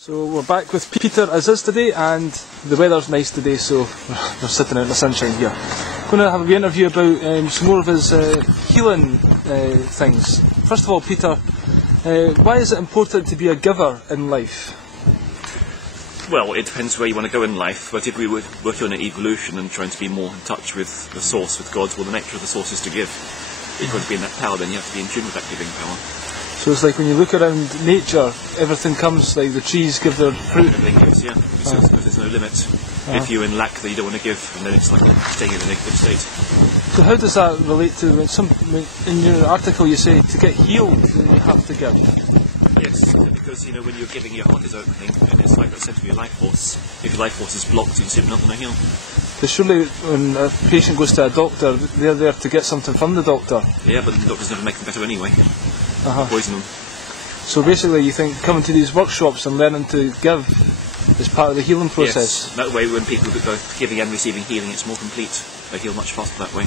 So we're back with Peter as is today, and the weather's nice today, so we're sitting out in the sunshine here. Going to have a wee interview about some more of his healing things. First of all, Peter, why is it important to be a giver in life? Well, it depends where you want to go in life, but if we were working on an evolution and trying to be more in touch with the source, with God, well, the nature of the source is to give. If you want to be in that power, then you have to be in tune with that giving power. So it's like when you look around nature, everything comes, like the trees give their fruit. Everything gives, yeah, because there's no limit. If you're in lack that you don't want to give, and then it's like staying in a negative state. So how does that relate to when in your article you say to get healed you have to give? Yes, because when you're giving, your heart is opening, and it's like the centre of your life force. If your life force is blocked, you're simply not going to heal. Because surely when a patient goes to a doctor, they're there to get something from the doctor. Yeah, but the doctors never make them better anyway. Poison them. So basically you think coming to these workshops and learning to give is part of the healing process? Yes, that way when people go giving and receiving healing, it's more complete. They heal much faster that way.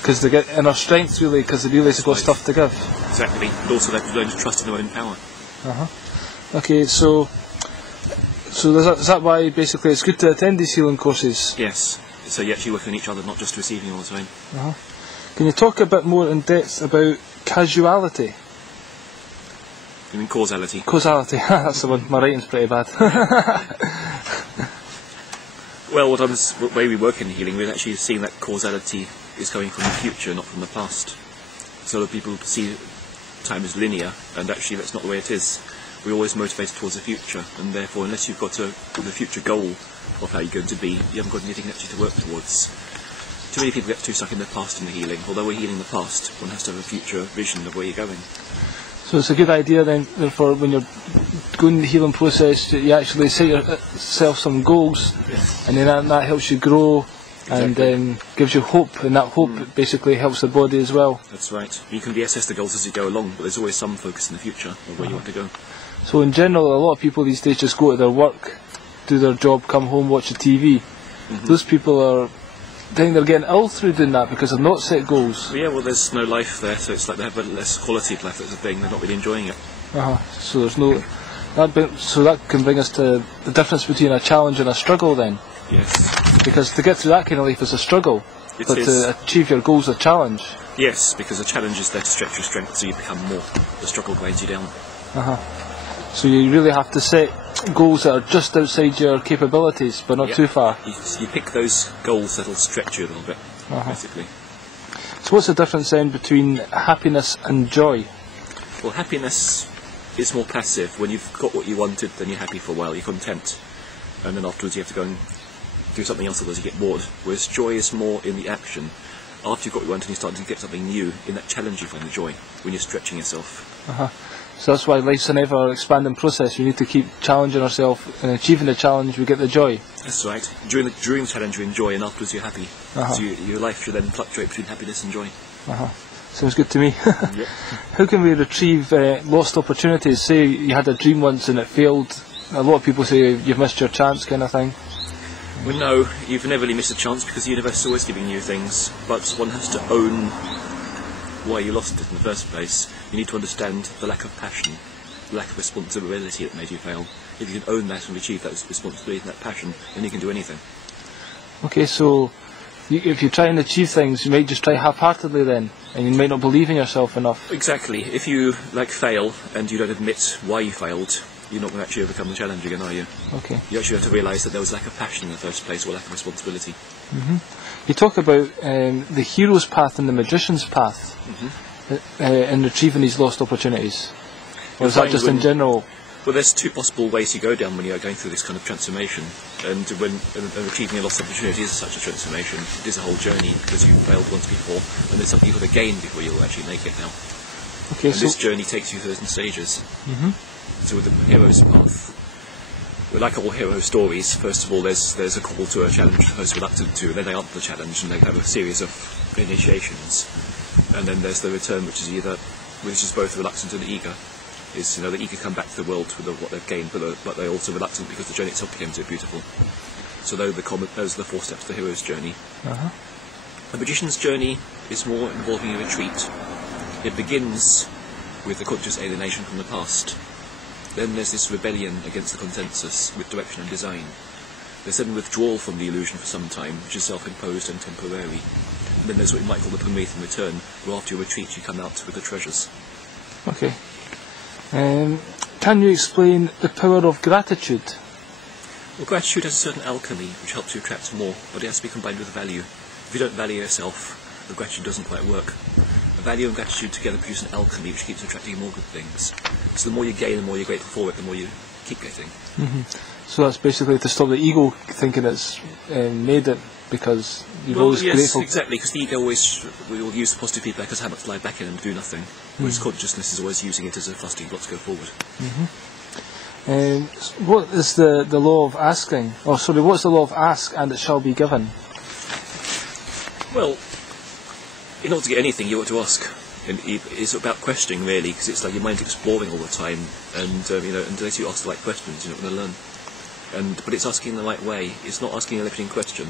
Because they get inner strength really, because they realise they've got stuff to give. Exactly, but also they've learned to trust in their own power. Okay, so is that why basically it's good to attend these healing courses? Yes, so you actually work on each other, not just receiving all the time. Can you talk a bit more in depth about causality? You mean causality? Causality, that's the one. My writing's pretty bad. Well, the way we work in healing, we're actually seeing that causality is coming from the future, not from the past. So that people see time as linear, and actually that's not the way it is. We're always motivated towards the future, and therefore unless you've got the future goal of how you're going to be, you haven't got anything actually to work towards. Too many people get too stuck in the past in the healing. Although we're healing the past, one has to have a future vision of where you're going. So it's a good idea then, therefore, when you're going the healing process, you actually set yourself some goals, and then that helps you grow. Exactly. And gives you hope, and that hope basically helps the body as well. That's right. You can reassess the goals as you go along, but there's always some focus in the future of where you want to go. So in general, a lot of people these days just go to their work, do their job, come home, watch the TV. Those people they're getting ill through doing that because they've not set goals. Well, yeah, well there's no life there, so it's like they have a less quality of life, that's the thing, they're not really enjoying it. So there's no... So that can bring us to the difference between a challenge and a struggle then. Yes. Because to get through that kind of life is a struggle, but to achieve your goals is a challenge. Yes, because the challenge is there to stretch your strength so you become more. The struggle grinds you down. So you really have to set goals that are just outside your capabilities, but not too far. You pick those goals that will stretch you a little bit, basically. So what's the difference then between happiness and joy? Well, happiness is more passive. When you've got what you wanted, then you're happy for a while, you're content. And then afterwards you have to go and do something else, otherwise you get bored. Whereas joy is more in the action. After you've got what you want and you're starting to get something new, in that challenge you find the joy, when you're stretching yourself. So that's why life's an ever-expanding process. We need to keep challenging ourselves, and achieving the challenge we get the joy. That's right. During the challenge you enjoy, and afterwards you're happy. So your life should then fluctuate between happiness and joy. Sounds good to me. How can we retrieve lost opportunities? Say you had a dream once and it failed. A lot of people say you've missed your chance, kind of thing. Well, no, you've never really missed a chance because the universe is always giving you things, but one has to own why you lost it in the first place. You need to understand the lack of passion, the lack of responsibility that made you fail. If you can own that and achieve that responsibility and that passion, then you can do anything. Okay, so if you try and achieve things, you might just try half-heartedly then, and you might not believe in yourself enough. Exactly. If you fail and you don't admit why you failed, you're not going to actually overcome the challenge again, are you? Okay. You actually have to realise that there was a lack of passion in the first place, or lack of responsibility. You talk about the hero's path and the magician's path in retrieving these lost opportunities. Or is that just in general? Well, there's two possible ways you go down when you're going through this kind of transformation. And when achieving a lost opportunity is such a transformation, it is a whole journey, because you failed once before, and there's something you've got to gain before you'll actually make it now. Okay, and so this journey takes you through certain stages. So with the hero's path, well, like all hero stories, first of all there's a call to a challenge most reluctant to, and then they answer the challenge and they have a series of initiations, and then there's the return, which is both reluctant and eager. Is the eager come back to the world with what they've gained, but they're also reluctant because the journey itself became so beautiful. So those are the 4 steps to the hero's journey. The magician's journey is more involving a retreat. It begins with the conscious alienation from the past. then there's this rebellion against the consensus with direction and design. There's then withdrawal from the illusion for some time, which is self-imposed and temporary. And then there's what you might call the Promethean return, where after your retreat you come out with the treasures. Okay. Can you explain the power of gratitude? Well, gratitude has a certain alchemy which helps you attract more, but it has to be combined with value. If you don't value yourself, the gratitude doesn't quite work. Value and gratitude together produce an alchemy which keeps attracting more good things. So the more you gain, the more you're grateful for it, the more you keep getting. So that's basically to stop the ego thinking it's made it, because you've always grateful. Exactly, because the ego always will use the positive feedback as how much to lie back in and do nothing, whereas consciousness is always using it as a thrusting block to go forward. What is the law of asking? What's the law of ask and it shall be given? Well, in order to get anything, you ought to ask. And it's about questioning, really, because it's like your mind's exploring all the time, and unless you ask the right questions, you're not going to learn. But it's asking the right way. It's not asking a limiting question.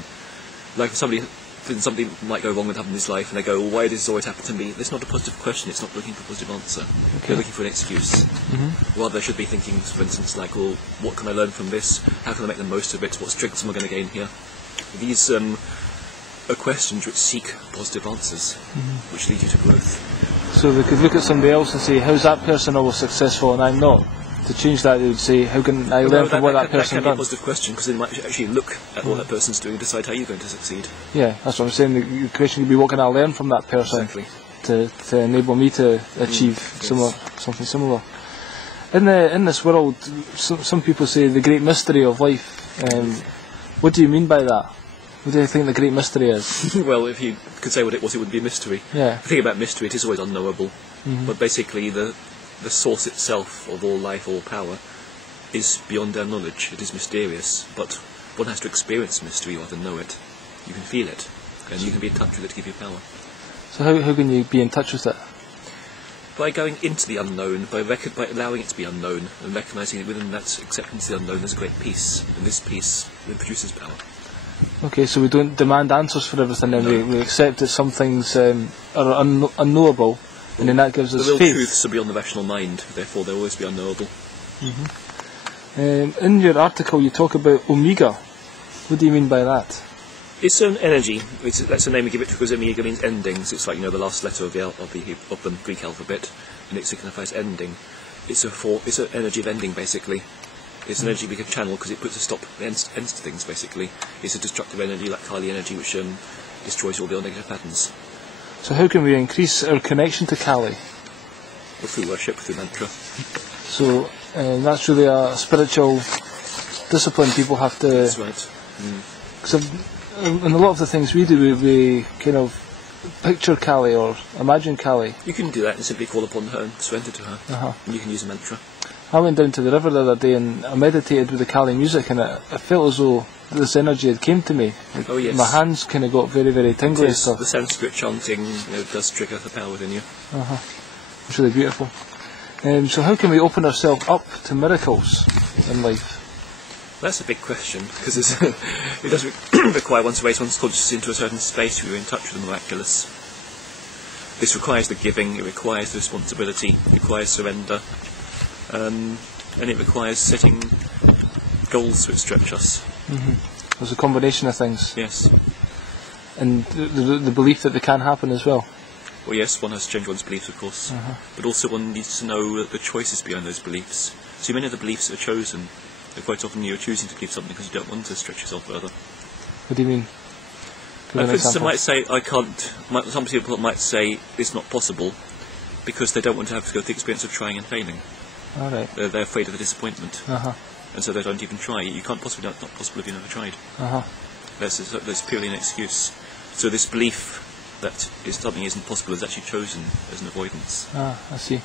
Like if something might go wrong with happening in his life, and they go, well, why does this always happen to me? It's not a positive question. It's not looking for a positive answer. Okay. They're looking for an excuse. Rather, they should be thinking, for instance, like, well, what can I learn from this? How can I make the most of it? What strengths am I going to gain here? These are questions which seek positive answers, which lead you to growth. So they could look at somebody else and say, how's that person always successful and I'm not? To change that, they would say, how can I learn from what that person done? That can be a positive question, because they might actually look at what that person's doing and decide how you're going to succeed. Yeah, that's what I'm saying. The question could be, what can I learn from that person to enable me to achieve something similar? In this world, some people say the great mystery of life. What do you mean by that? What do you think the great mystery is? Well, if you could say what it was, it would be a mystery. Yeah. The thing about mystery, it is always unknowable. But basically, the source itself of all life, all power, is beyond our knowledge. It is mysterious, but one has to experience mystery rather than know it. You can feel it, and you can be in touch with it to give you power. So how can you be in touch with it? By going into the unknown, by allowing it to be unknown, and recognising that within that acceptance of the unknown there's a great peace, and this peace then produces power. Okay, so we don't demand answers for everything, then we accept that some things are unknowable, and then that gives us faith. The real truths are beyond the rational mind, therefore they'll always be unknowable. In your article you talk about omega. What do you mean by that? It's an energy. That's the name we give it because omega means endings. It's like the last letter of the Greek alphabet, and it signifies ending. It's an energy of ending, basically. It's an energy we can channel because it puts a stop ends to things, basically. It's a destructive energy, like Kali energy, which destroys all the negative patterns. So how can we increase our connection to Kali? Well, through worship, through mantra. So that's really a spiritual discipline people have to... That's right. Because in a lot of the things we do, we kind of picture Kali or imagine Kali. You can do that and simply call upon her and surrender to her. And you can use a mantra. I went down to the river the other day and I meditated with the Kali music, and it felt as though this energy had came to me. Oh yes. My hands kind of got very, very tingly and stuff. The Sanskrit chanting does trigger the power within you. It's really beautiful. So how can we open ourselves up to miracles in life? That's a big question, because it does require one to raise one's consciousness into a certain space where you're in touch with the miraculous. This requires the giving, it requires the responsibility, it requires surrender, and it requires setting goals which stretch us. There's a combination of things. Yes. And the belief that they can happen as well. Well, yes, one has to change one's beliefs, of course, but also one needs to know the choices behind those beliefs. So many of the beliefs that are chosen, quite often you're choosing to believe something because you don't want to stretch yourself further. What do you mean? For instance, might say, I can't. Some people might say it's not possible because they don't want to have to go through the experience of trying and failing. All right. They're afraid of the disappointment, and so they don't even try. You can't possibly, not possible if you've never tried. That's purely an excuse. So this belief that something isn't possible is actually chosen as an avoidance. I see.